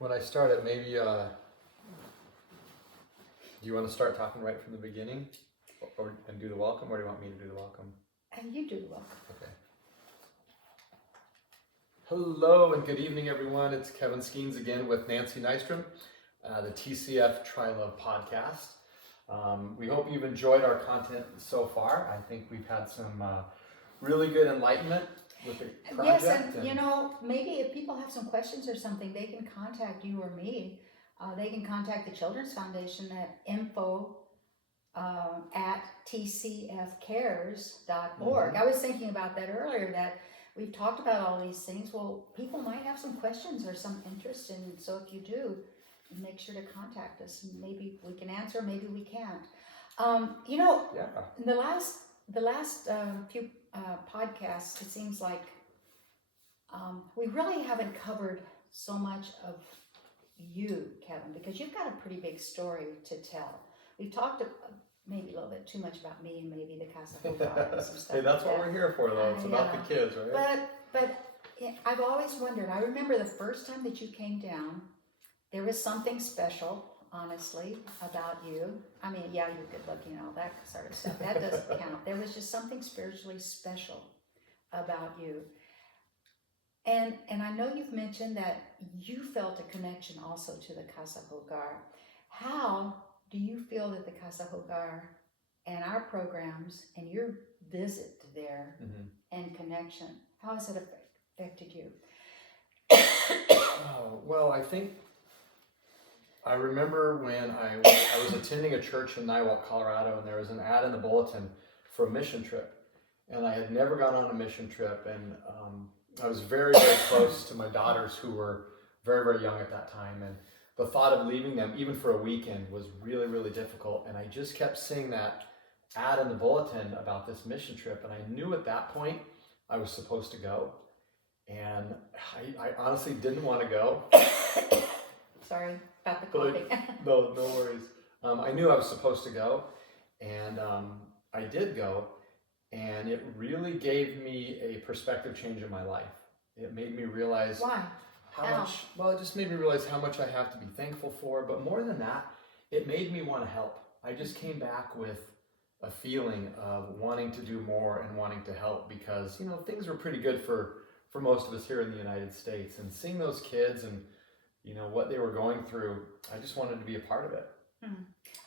When I started, maybe, do you want to start talking right from the beginning and do the welcome, or do you want me to do the welcome? And you do the welcome. Okay. Hello and good evening, everyone. It's Kevin Steens again with Nancy Nystrom, the TCF Tri-Love podcast. We hope you've enjoyed our content so far. I think we've had some really good enlightenment with the project. Yes, and you know, maybe if people have some questions or something, they can contact you or me. They can contact the Children's Foundation at info@tcfcares.org. Mm-hmm. I was thinking about that earlier, that we've talked about all these things. Well, people might have some questions or some interest, and so if you do, make sure to contact us, and maybe we can answer, maybe we can't. In the last few podcasts, it seems like we really haven't covered so much of you, Kevin, because you've got a pretty big story to tell. We've talked maybe a little bit too much about me and maybe the Casa Hogar and some stuff. Hey, that's like what we're here for, though. It's about the kids, right? But I've always wondered. I remember the first time that you came down, there was something special, honestly, about you. I mean, yeah, you're good looking and all that sort of stuff. That doesn't count. There was just something spiritually special about you. And I know you've mentioned that you felt a connection also to the Casa Hogar. How do you feel that the Casa Hogar and our programs and your visit there and connection, how has it affected you? Well, I remember when I was attending a church in Niwot, Colorado, and there was an ad in the bulletin for a mission trip. And I had never gone on a mission trip, and I was very, very close to my daughters, who were very, very young at that time. And the thought of leaving them, even for a weekend, was really, really difficult. And I just kept seeing that ad in the bulletin about this mission trip. And I knew at that point I was supposed to go. And I honestly didn't want to go. Sorry about the coughing. No worries. I knew I was supposed to go, and I did go, and it really gave me a perspective change in my life. It made me realize how much. Well, it just made me realize how much I have to be thankful for. But more than that, it made me want to help. I just came back with a feeling of wanting to do more and wanting to help, because things were pretty good for most of us here in the United States, and seeing those kids and what they were going through, I just wanted to be a part of it.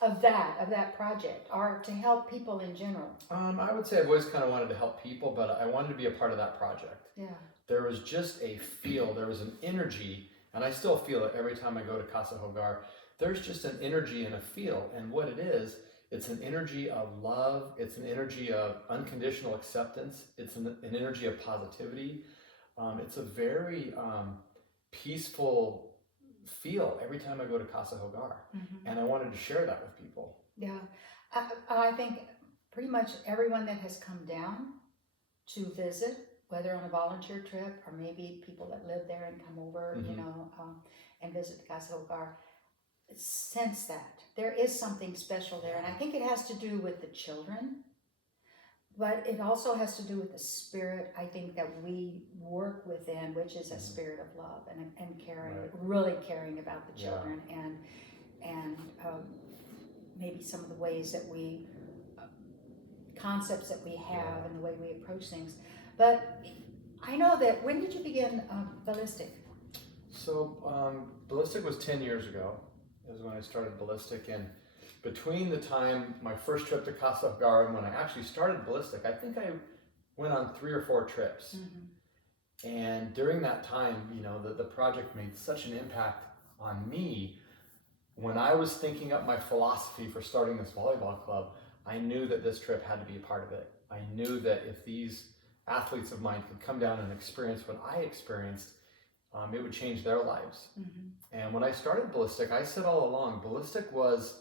Of that project, or to help people in general? I would say I've always kind of wanted to help people, but I wanted to be a part of that project. Yeah. There was just a feel, there was an energy, and I still feel it every time I go to Casa Hogar. There's just an energy and a feel, and what it is, it's an energy of love, it's an energy of unconditional acceptance, it's an energy of positivity. It's a very peaceful feel every time I go to Casa Hogar, and I wanted to share that with people. Yeah, I think pretty much everyone that has come down to visit, whether on a volunteer trip or maybe people that live there and come over, and visit the Casa Hogar, sense that there is something special there, and I think it has to do with the children. But it also has to do with the spirit, I think, that we work within, which is a spirit of love and caring, really caring about the children, and maybe some of the ways that we, concepts that we have and the way we approach things. But I know that, when did you begin Ballistic? So Ballistic was 10 years ago, is when I started Ballistic, and between the time my first trip to Casa Hogar and when I actually started Ballistic, I think I went on 3 or 4 trips. And during that time, the project made such an impact on me. When I was thinking up my philosophy for starting this volleyball club, I knew that this trip had to be a part of it. I knew that if these athletes of mine could come down and experience what I experienced, it would change their lives. And when I started Ballistic, I said all along, Ballistic was,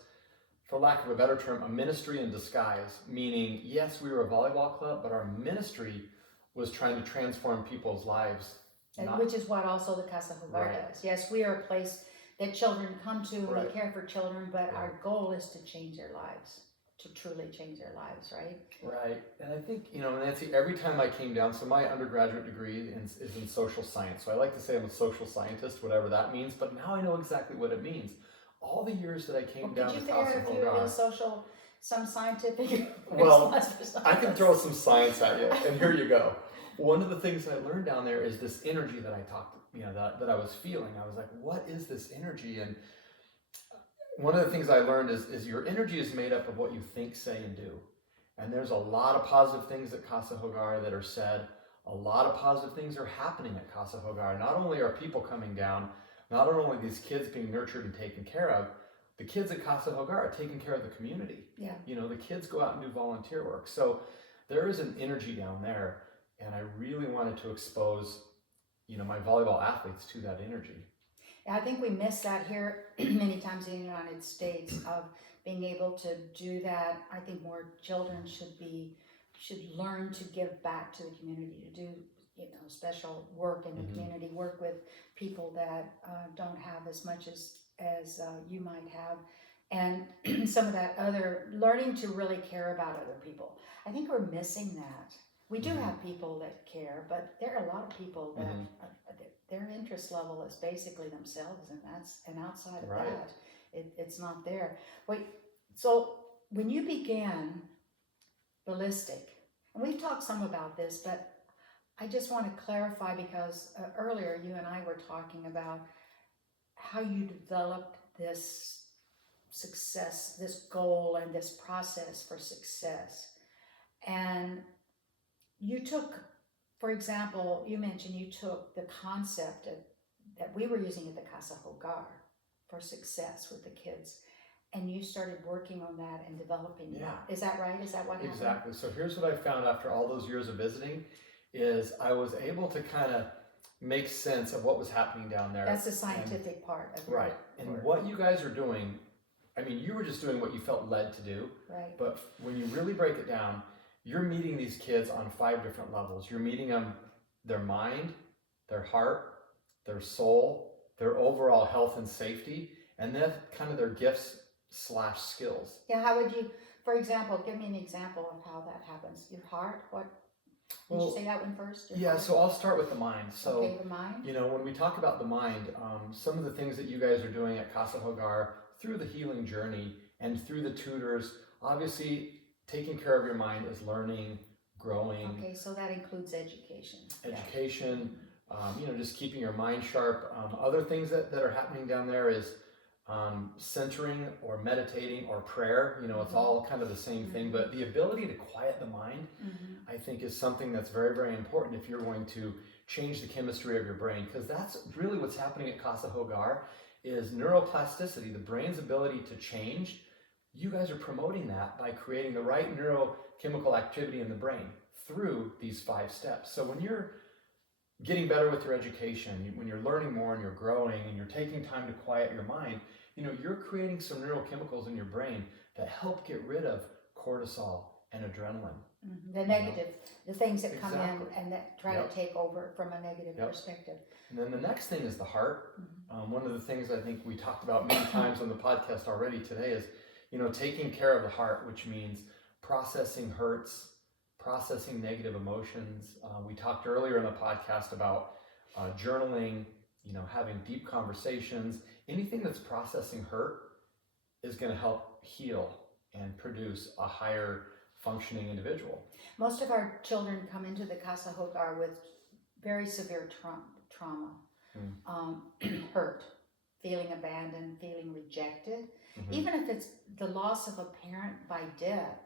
for lack of a better term, a ministry in disguise, meaning, yes, we were a volleyball club, but our ministry was trying to transform people's lives. Which is what also the Casa Hogar does. Yes, we are a place that children come to, and we care for children, but our goal is to change their lives, to truly change their lives, right? Right. And I think, Nancy, every time I came down, so my undergraduate degree is in social science. So I like to say I'm a social scientist, whatever that means, but now I know exactly what it means. All the years that I came down Could to you figure out Casa if you're in Hogar, social, some scientific well, response for some I of can us? throw some science at you, and here you go. One of the things that I learned down there is this energy that I talked, that I was feeling. I was like, what is this energy? And one of the things I learned is your energy is made up of what you think, say, and do. And there's a lot of positive things at Casa Hogar that are said. A lot of positive things are happening at Casa Hogar. Not only are people coming down, not only these kids being nurtured and taken care of, the kids at Casa Hogar are taking care of the community. Yeah. The kids go out and do volunteer work. So there is an energy down there, and I really wanted to expose, my volleyball athletes to that energy. I think we miss that here many times in the United States of being able to do that. I think more children should learn to give back to the community, to do special work in the community, work with people that don't have as much as you might have, and some of that other learning to really care about other people. I think we're missing that. We do have people that care, but there are a lot of people that their interest level is basically themselves, and outside of that, it's not there. Wait, so when you began Ballistic, and we've talked some about this, but I just want to clarify because earlier you and I were talking about how you developed this success, this goal, and this process for success. And you took, for example, you mentioned you took the concept that we were using at the Casa Hogar for success with the kids, and you started working on that and developing that. Is that right? Is that what happened? Exactly. So here's what I found after all those years of visiting, is I was able to kind of make sense of what was happening down there. That's the scientific part of right. And what you guys are doing, you were just doing what you felt led to do. Right. But when you really break it down, you're meeting these kids on 5 different levels. You're meeting them, their mind, their heart, their soul, their overall health and safety, and then kind of their gifts/skills. Yeah, how would you, for example, give me an example of how that happens. Your heart, what? Did you say that one first? Yeah, so I'll start with the mind. So, okay, the mind. When we talk about the mind, some of the things that you guys are doing at Casa Hogar through the healing journey and through the tutors, obviously taking care of your mind is learning, growing. Okay, so that includes education. Education, just keeping your mind sharp. Other things that are happening down there is centering or meditating or prayer. It's all kind of the same thing, but the ability to quiet the mind, I think, is something that's very, very important if you're going to change the chemistry of your brain, because that's really what's happening at Casa Hogar is neuroplasticity, the brain's ability to change. You guys are promoting that by creating the right neurochemical activity in the brain through these 5 steps. So when you're getting better with your education, when you're learning more and you're growing and you're taking time to quiet your mind, you're creating some neurochemicals in your brain that help get rid of cortisol and adrenaline. The negative, the things that come Exactly. in and that try to take over from a negative perspective. And then the next thing is the heart. One of the things I think we talked about many times on the podcast already today is, taking care of the heart, which means processing hurts, processing negative emotions. We talked earlier in the podcast about journaling, having deep conversations. Anything that's processing hurt is going to help heal and produce a higher functioning individual. Most of our children come into the Casa Hogar with very severe trauma, hurt, feeling abandoned, feeling rejected. Even if it's the loss of a parent by death,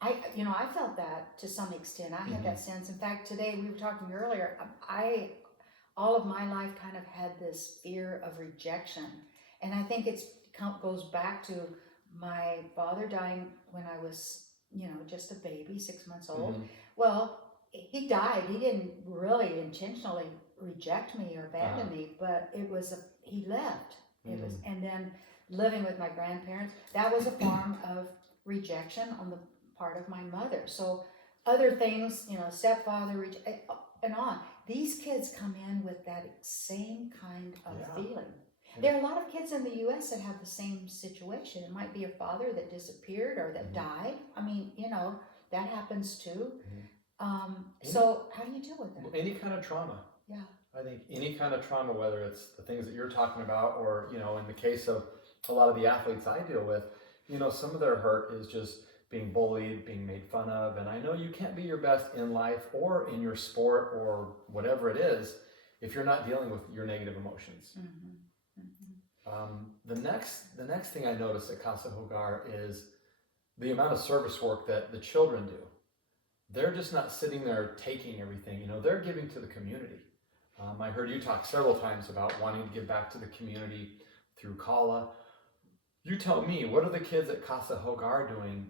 I felt that to some extent. I had that sense. In fact, today we were talking earlier, all of my life kind of had this fear of rejection. And I think it goes back to my father dying when I was, just a baby, 6 months old. Well, he died. He didn't really intentionally reject me or abandon me, but he left. It was, and then living with my grandparents, that was a form of rejection on the part of my mother. So other things, stepfather, and on. These kids come in with that same kind of feeling. There are a lot of kids in the U.S. that have the same situation. It might be a father that disappeared or that died. I mean, that happens too. So how do you deal with that? Any kind of trauma. Yeah. I think any kind of trauma, whether it's the things that you're talking about, or in the case of a lot of the athletes I deal with, some of their hurt is just being bullied, being made fun of, and I know you can't be your best in life or in your sport or whatever it is if you're not dealing with your negative emotions. The next thing I noticed at Casa Hogar is the amount of service work that the children do. They're just not sitting there taking everything, they're giving to the community. I heard you talk several times about wanting to give back to the community through Kala. You tell me, what are the kids at Casa Hogar doing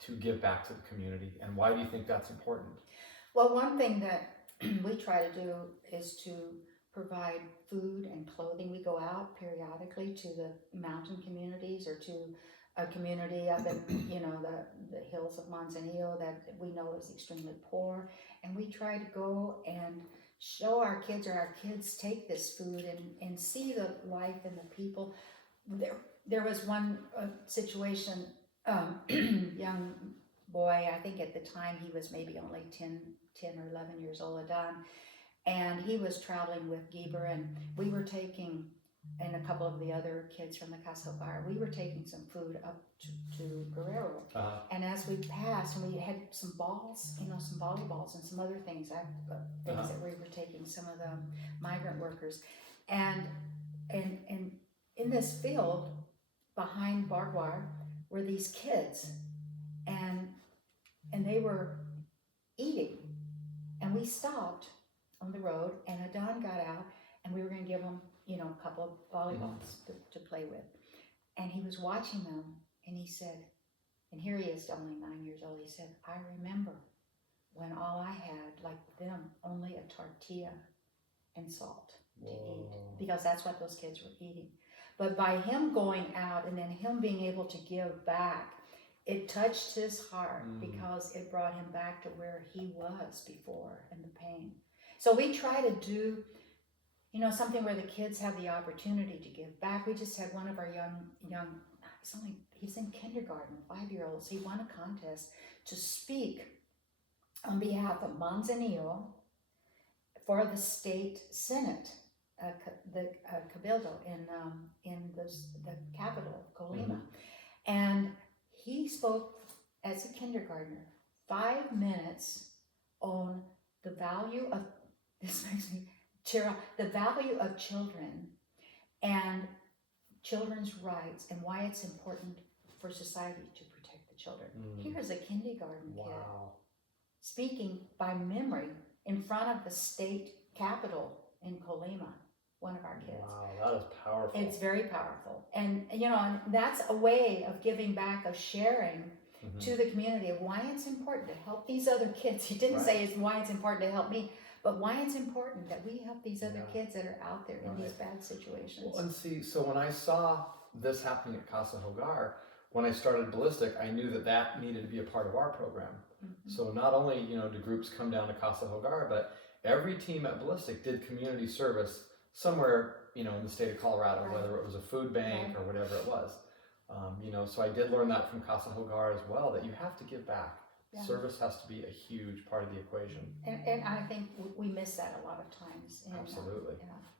to give back to the community, and why do you think that's important? Well, one thing that we try to do is to provide food and clothing. We go out periodically to the mountain communities or to a community up in the hills of Manzanillo that we know is extremely poor, and we try to go and show our kids, or our kids take this food and see the life and the people. There was one situation, young boy, I think at the time he was maybe only 10 or 11 years old, Adon, and he was traveling with Geber, and we were taking, and a couple of the other kids from the Casa Hogar, we were taking some food up to Guerrero. And as we passed, and we had some balls, some volleyballs and some other things, that we were taking, some of the migrant workers. And in this field, behind barbed wire, were these kids, and they were eating. And we stopped on the road, and Adon got out, and we were going to give him a couple of volleyballs to play with. And he was watching them, and he said, and here he is, only 9 years old, he said, I remember when all I had, like them, only a tortilla and salt to eat, because that's what those kids were eating. But by him going out and then him being able to give back, it touched his heart because it brought him back to where he was before and the pain. So we try to do something where the kids have the opportunity to give back. We just had one of our young, he's in kindergarten, 5-year-olds. He won a contest to speak on behalf of Manzanillo for the state senate, the Cabildo in the capital, Colima. And he spoke as a kindergartner 5 minutes on the value of, this makes me tear up, the value of children and children's rights and why it's important for society to protect the children. Here's a kindergarten kid speaking by memory in front of the state capitol in Colima, one of our kids. Wow, that is powerful. It's very powerful. And, and that's a way of giving back, of sharing to the community of why it's important to help these other kids. He didn't say it's why it's important to help me, but why it's important that we help these other kids that are out there in these bad situations. Well, and see, so when I saw this happening at Casa Hogar, when I started Ballistic, I knew that needed to be a part of our program. So not only, do groups come down to Casa Hogar, but every team at Ballistic did community service somewhere, in the state of Colorado, whether it was a food bank or whatever it was. So I did learn that from Casa Hogar as well, that you have to give back. Service has to be a huge part of the equation. And I think we miss that a lot of times in Absolutely.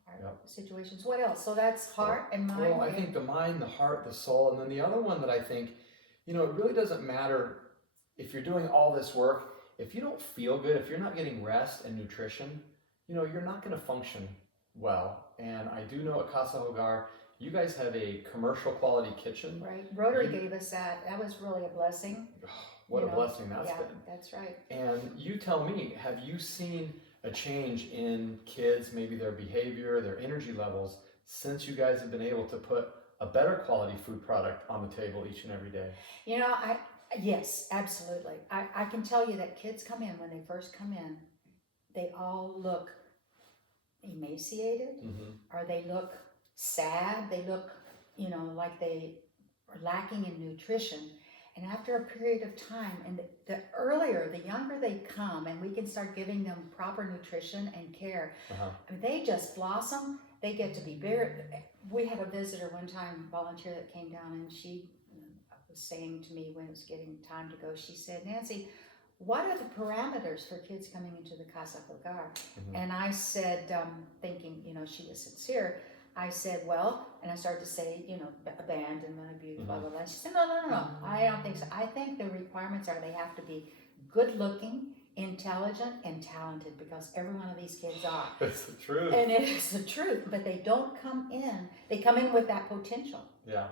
Our situations. What else? So that's heart and mind. Well, I think the mind, the heart, the soul, and then the other one that I think, it really doesn't matter if you're doing all this work, if you don't feel good, if you're not getting rest and nutrition, you're not going to function well. And I do know at Casa Hogar, you guys have a commercial quality kitchen. Right. Rotary gave us that. That was really a blessing. What a blessing that's been. That's right. And you tell me, have you seen a change in kids, maybe their behavior, their energy levels, since you guys have been able to put a better quality food product on the table each and every day? Yes, absolutely. I can tell you that kids come in, when they first come in, they all look emaciated, or they look sad. They look, like they are lacking in nutrition. And after a period of time, and the younger they come, and we can start giving them proper nutrition and care, I mean, they just blossom. they get to be very. We had a visitor one time, volunteer that came down, and she was saying to me when it was getting time to go, she said, Nancy, what are the parameters for kids coming into the Casa Hogar? And I said, thinking, she was sincere, I said, well, and I started to say, abandonment, abuse, blah, blah, blah. She said, no, I don't think so. I think the requirements are they have to be good looking, intelligent, and talented, because every one of these kids are. It's the truth. And it is the truth, but they don't come in. They come in with that potential. Yeah.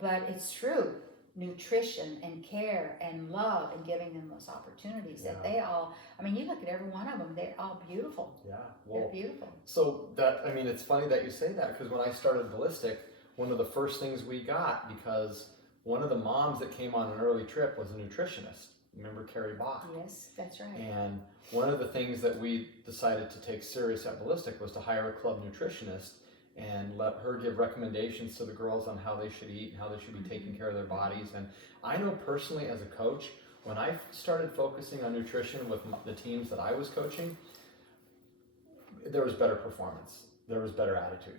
But it's true. Nutrition and care and love and giving them those opportunities that they all, you look at every one of them, they're all beautiful. Yeah. They're beautiful. So it's funny that you say that, because when I started Ballistic, one of the first things we got, because one of the moms that came on an early trip was a nutritionist. Remember Carrie Bach? Yes, that's right. And one of the things that we decided to take serious at Ballistic was to hire a club nutritionist and let her give recommendations to the girls on how they should eat and how they should be taking care of their bodies. And I know personally as a coach, when I started focusing on nutrition with the teams that I was coaching, there was better performance. There was better attitude.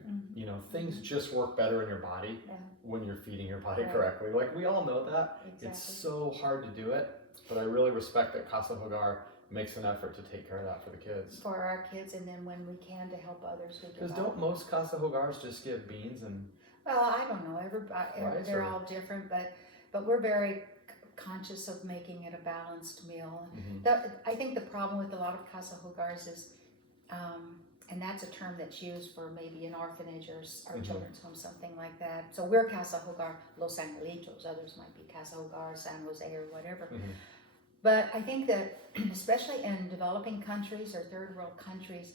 Things just work better in your body when you're feeding your body correctly. Like, we all know that. Exactly. It's so hard to do it, but I really respect that Casa Hogar makes an effort to take care of that for the kids. For our kids, and then when we can to help others. Because don't most Casa Hogars just give beans and... Well, I don't know. Everybody, they're all different, but we're very conscious of making it a balanced meal. I think the problem with a lot of Casa Hogars is, and that's a term that's used for maybe an orphanage or children's home, something like that. So we're Casa Hogar Los Angelitos. Others might be Casa Hogar San Jose or whatever. But I think that, especially in developing countries or third world countries,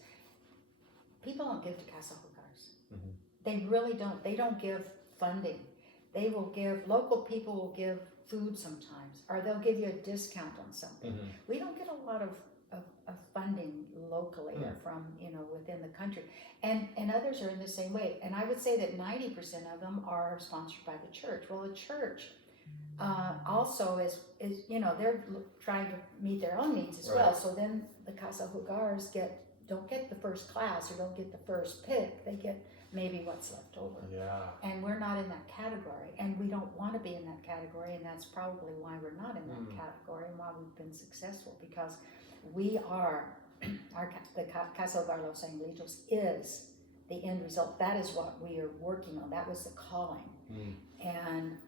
people don't give to Casa Hogars. They really don't. They don't give funding. They will give, local people will give food sometimes, or they'll give you a discount on something. We don't get a lot of funding locally or from, within the country. And others are in the same way. And I would say that 90% of them are sponsored by the church. Well, the church also is they're trying to meet their own needs as well. So then the Casa Hogars don't get the first class or don't get the first pick. They get maybe what's left over. And we're not in that category, and we don't want to be in that category, and that's probably why we're not in that category and why we've been successful, because we are the Casa Hogar Los Angelitos is the end result. That is what we are working on. That was the calling. And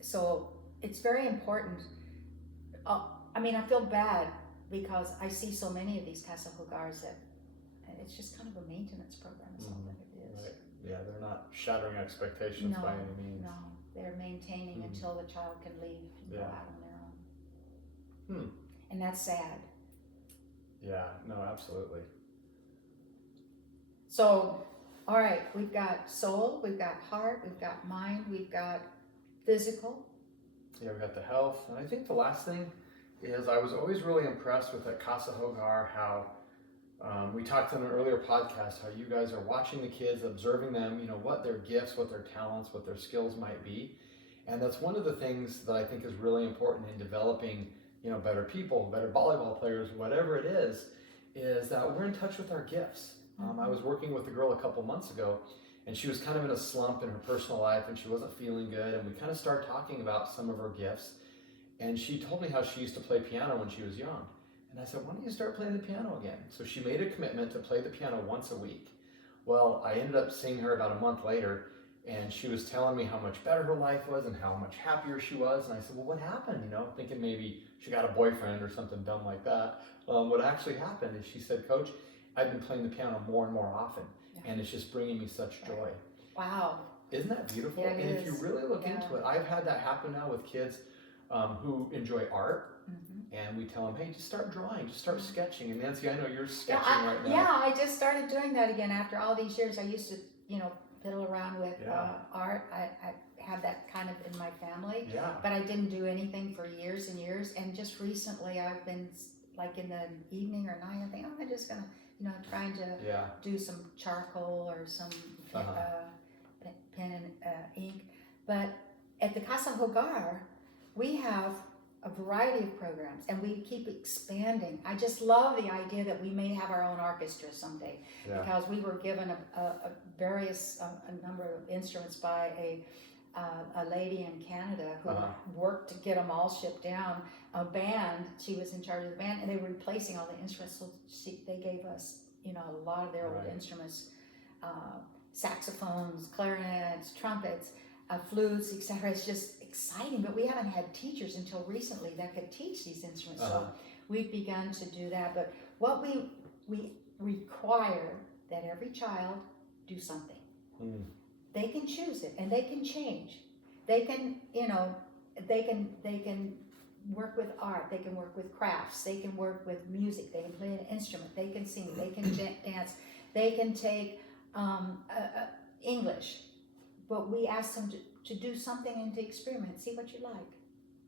so it's very important. I feel bad because I see so many of these Casa Hogars that it's just kind of a maintenance program is all that it is. Right. Yeah, they're not shattering expectations by any means. No, they're maintaining until the child can leave and go out on their own. And that's sad. Yeah, no, absolutely. So, all right, we've got soul, we've got heart, we've got mind, we've got physical. Yeah, we got the health. And I think the last thing is I was always really impressed with at Casa Hogar how we talked in an earlier podcast how you guys are watching the kids, observing them, what their gifts, what their talents, what their skills might be. And that's one of the things that I think is really important in developing, better people, better volleyball players, whatever it is that we're in touch with our gifts. I was working with a girl a couple months ago, and she was kind of in a slump in her personal life, and she wasn't feeling good, and we kind of started talking about some of her gifts, and she told me how she used to play piano when she was young. And I said, why don't you start playing the piano again? So she made a commitment to play the piano once a week. Well, I ended up seeing her about a month later, and she was telling me how much better her life was and how much happier she was. And I said, well, what happened? Thinking maybe she got a boyfriend or something dumb like that. What actually happened is she said, Coach, I've been playing the piano more and more often, and it's just bringing me such joy. Wow. Isn't that beautiful? Yeah, and if you really look into it, I've had that happen now with kids who enjoy art. And we tell them, hey, just start drawing, just start sketching. And Nancy, I know you're sketching right now. Yeah, I just started doing that again after all these years. I used to, fiddle around with art. I have that kind of in my family. Yeah. But I didn't do anything for years and years. And just recently I've been, like in the evening or night, I think, I'm just going to, trying to do some charcoal or some pen and ink. But at the Casa Hogar, we have a variety of programs, and we keep expanding. I just love the idea that we may have our own orchestra someday, because we were given a number of instruments by a lady in Canada who worked to get them all shipped down. A band, she was in charge of the band, and they were replacing all the instruments, so they gave us, you know, a lot of their old instruments, saxophones, clarinets, trumpets, flutes, etc. It's just exciting, but we haven't had teachers until recently that could teach these instruments. So we've begun to do that. But what we require that every child do something. They can choose it, and they can change. They can, you know, they can work with art. They can work with crafts. They can work with music. They can play an instrument. They can sing. They can dance. They can take English. But we ask them to do something and to experiment. See what you like.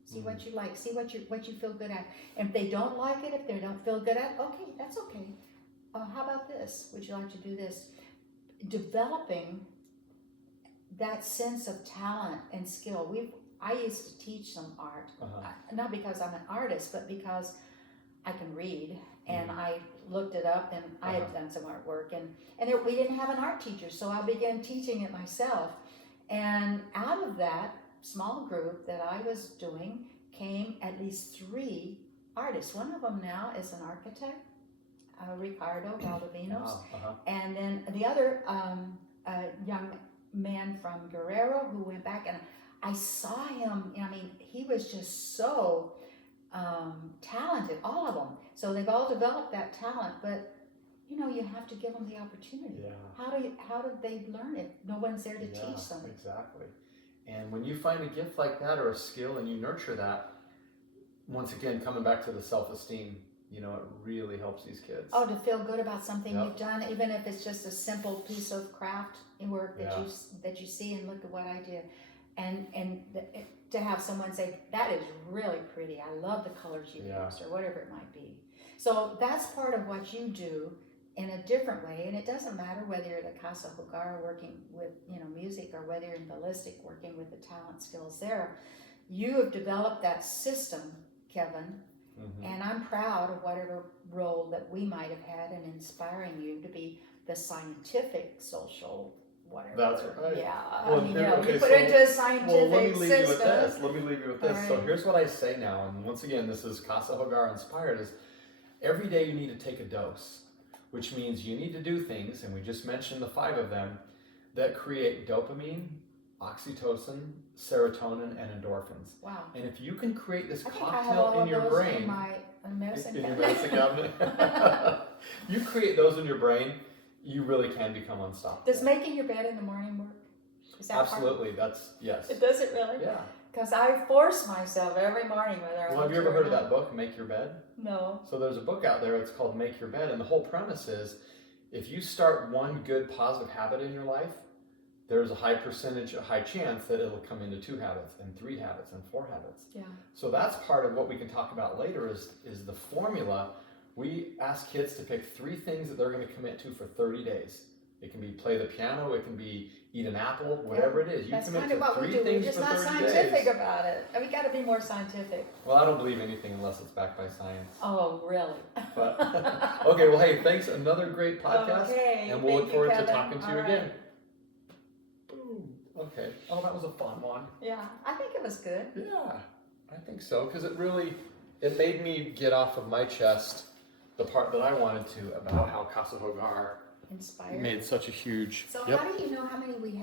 See what you like. See what you feel good at. And if they don't like it, if they don't feel good at, okay, that's okay. How about this? Would you like to do this? Developing that sense of talent and skill. I used to teach some art, not because I'm an artist, but because I can read, and I looked it up, and I had done some artwork, and we didn't have an art teacher, so I began teaching it myself. And out of that small group that I was doing came at least 3 artists. One of them now is an architect, Ricardo Valdovinos, and then the other young man from Guerrero who went back, and I saw him. I mean, he was just so talented, all of them. So they've all developed that talent, but you know, you have to give them the opportunity. How do they learn it? No one's there to teach them. Exactly. And when you find a gift like that or a skill and you nurture that, once again, coming back to the self-esteem, you know, it really helps these kids. Oh, to feel good about something you've done, even if it's just a simple piece of craft work that you see and look at what I did, and to have someone say, that is really pretty. I love the colors you used, or whatever it might be. So that's part of what you do in a different way, and it doesn't matter whether you're at Casa Hogar working with, you know, music, or whether you're in ballistic working with the talent skills there. You have developed that system, Kevin, and I'm proud of whatever role that we might have had in inspiring you to be the scientific, social, whatever. That's right. Yeah, well, I mean, you know, you put it into a scientific let me leave system. you with this. Let me leave you with this. Right. So here's what I say now, and once again, this is Casa Hogar inspired, is every day you need to take a dose, which means you need to do things, and we just mentioned the 5 of them, that create dopamine, oxytocin, serotonin, and endorphins. Wow. And if you can create this I think I have cocktail all in of your those brain, in my medicine in your cabinet. medicine cabinet, you create those in your brain, you really can become unstoppable. Does making your bed in the morning work? Is that Absolutely, that's, yes. It does it really? Yeah. Because I force myself every morning, whether Well, have you ever heard of that book, Make Your Bed? No. So there's a book out there, it's called Make Your Bed, and the whole premise is, if you start one good positive habit in your life, there's a high chance that it'll come into 2 habits, and 3 habits, and 4 habits. Yeah. So that's part of what we can talk about later is the formula. We ask kids to pick 3 things that they're going to commit to for 30 days. It can be play the piano, it can be eat an apple, whatever it is. You That's commit kind to of what 3 we do. We're things just for not 30 scientific days. about it. We got to be more scientific. Well, I don't believe anything unless it's backed by science. Oh, really? But, okay, well, hey, thanks. Another great podcast. Okay. And we'll look forward to Kevin. talking to you All right. again. Boom. Okay. Oh, that was a fun one. Yeah, I think it was good. Yeah, I think so, because it made me get off of my chest the part that I wanted to about how Casa Hogar Inspired. made such a huge. So how do you know how many we have?